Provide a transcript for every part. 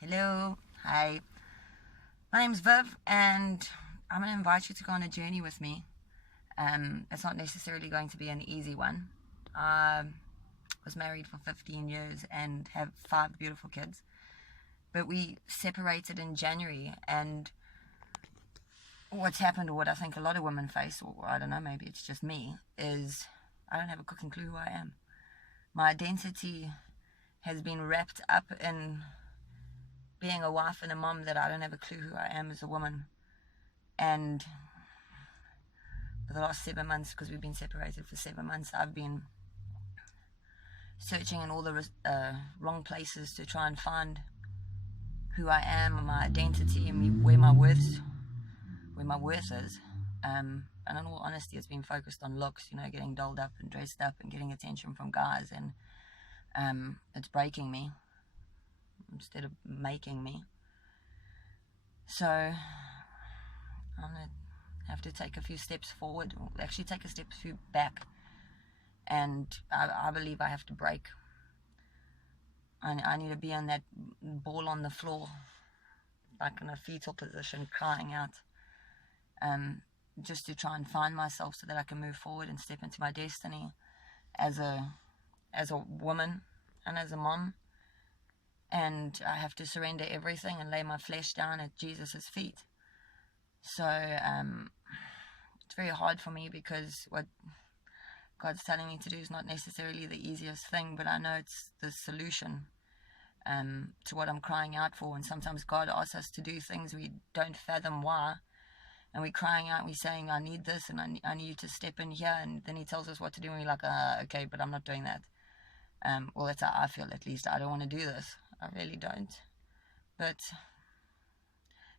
Hello, hi. My name's Viv, and I'm going to invite you to go on a journey with me. It's not necessarily going to be an easy one. I was married for 15 years and have 5 beautiful kids, but we separated in January, and what's happened, or what I think a lot of women face, or I don't know, maybe it's just me, is I don't have a cooking clue who I am. My identity has been wrapped up in being a wife and a mom that I don't have a clue who I am as a woman. And for the last 7 months, because we've been separated for 7 months, I've been searching in all the wrong places to try and find who I am and my identity and where my worth is. And in all honesty, it's been focused on looks, getting dolled up and dressed up and getting attention from guys, and it's breaking me instead of making me. So I'm gonna have to take a few steps forward, or actually take a few back, and I believe I have to break. I need to be on that ball on the floor, like in a fetal position, crying out, just to try and find myself so that I can move forward and step into my destiny as a woman and as a mom. And I have to surrender everything and lay my flesh down at Jesus' feet. So it's very hard for me, because what God's telling me to do is not necessarily the easiest thing, but I know it's the solution to what I'm crying out for. And sometimes God asks us to do things we don't fathom why, and we're crying out, we're saying, I need this, and I need you to step in here, and then he tells us what to do, and we're like, okay, but I'm not doing that. Well, that's how I feel, at least. I don't want to do this. I really don't. But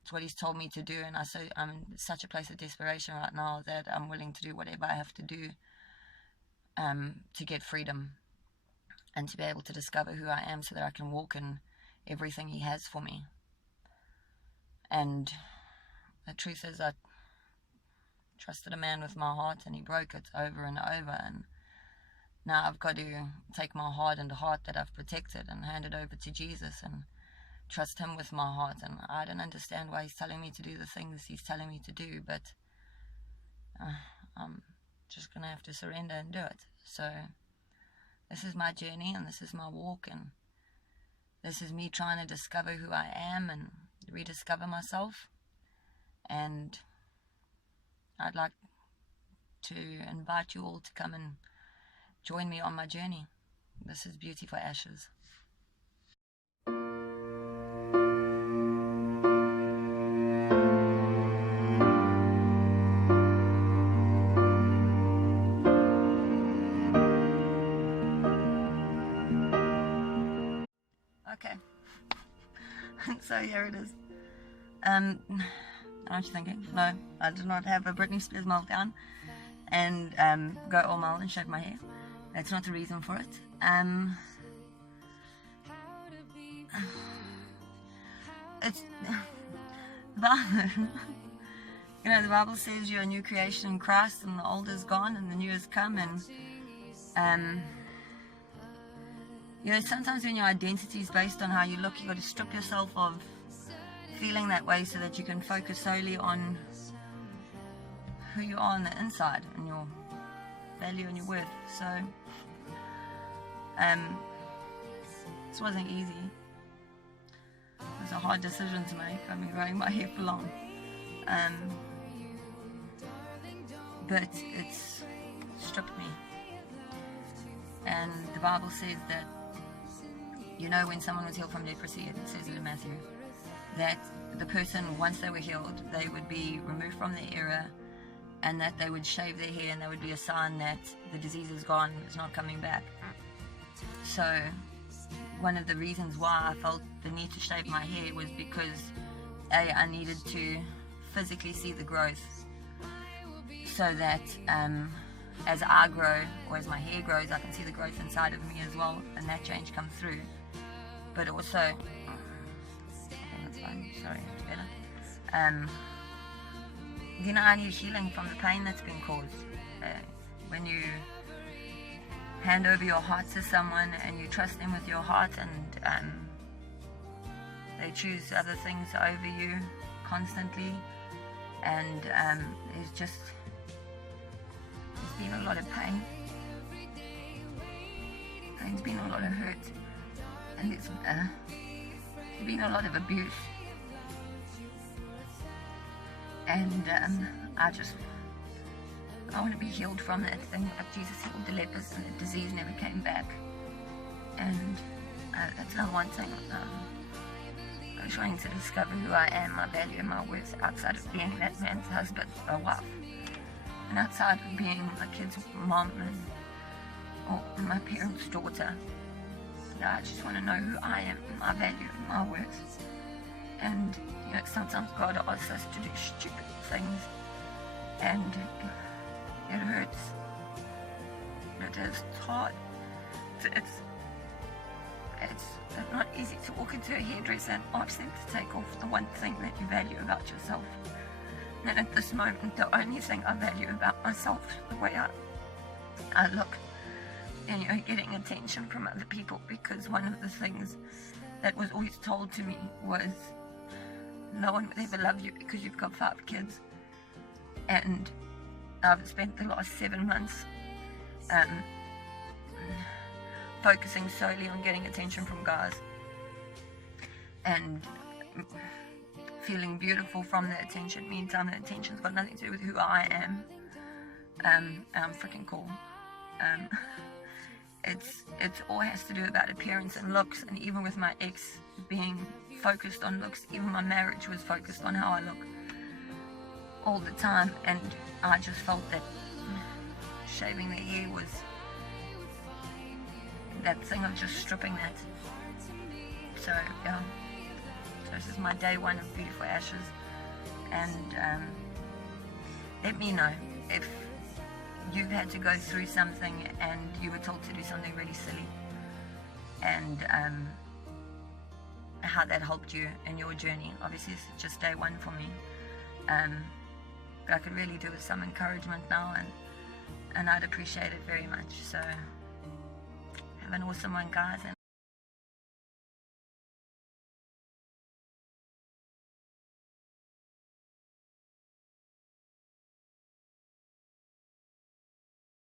it's what he's told me to do, and I'm in such a place of desperation right now that I'm willing to do whatever I have to do to get freedom and to be able to discover who I am, so that I can walk in everything he has for me. And the truth is, I trusted a man with my heart, and he broke it over and over, and now I've got to take my hardened heart that I've protected and hand it over to Jesus and trust him with my heart. And I don't understand why he's telling me to do the things he's telling me to do, but I'm just going to have to surrender and do it. So this is my journey, and this is my walk, and this is me trying to discover who I am and rediscover myself. And I'd like to invite you all to come and join me on my journey. This is Beauty for Ashes. Okay. So here it is. I know what you're thinking. No, I did not have a Britney Spears meltdown and go all male and shave my hair. That's not the reason for it. It's the Bible says you're a new creation in Christ, and the old is gone and the new has come. And sometimes when your identity is based on how you look, you got to strip yourself of feeling that way, so that you can focus solely on who you are on the inside and your value and your worth. So this wasn't easy. It was a hard decision to make. I've been growing my hair for long, but it's stripped me. And the Bible says that when someone was healed from leprosy, it says it in Matthew, that the person, once they were healed, they would be removed from the area, and that they would shave their hair, and that would be a sign that the disease is gone, it's not coming back. So one of the reasons why I felt the need to shave my hair was because I needed to physically see the growth, so that as I grow, or as my hair grows, I can see the growth inside of me as well, and that change comes through. But also, that's fine, sorry, it's better. I need healing from the pain that's been caused. When you hand over your heart to someone and you trust them with your heart, and They choose other things over you constantly, and there's been a lot of pain. There's been a lot of hurt, and there's been a lot of abuse, and I want to be healed from that thing. Like Jesus healed the lepers and the disease never came back, and that's not one thing. I'm trying to discover who I am, my value and my worth, outside of being that man's husband or wife, and outside of being my kid's mom or my parents' daughter. I just want to know who I am, my value and my worth. And sometimes God asks us to do stupid things, and it hurts. It's hard. It's not easy to walk into a hairdresser and ask them to take off the one thing that you value about yourself. And at this moment, the only thing I value about myself, the way I look, and getting attention from other people, because one of the things that was always told to me was, no one will ever love you because you've got 5 kids. And I've spent the last 7 months focusing solely on getting attention from guys and feeling beautiful from the attention. Meantime, the attention's got nothing to do with who I am. I'm freaking cool. It's all has to do about appearance and looks, and even with my ex being focused on looks, even my marriage was focused on how I look all the time, and I just felt that shaving the hair was that thing of just stripping that. So yeah, so this is my day 1 of Beautiful Ashes, and let me know if you've had to go through something and you were told to do something really silly, and how that helped you in your journey. Obviously it's just day 1 for me, but I could really do with some encouragement now, and I'd appreciate it very much. So have an awesome one, guys. And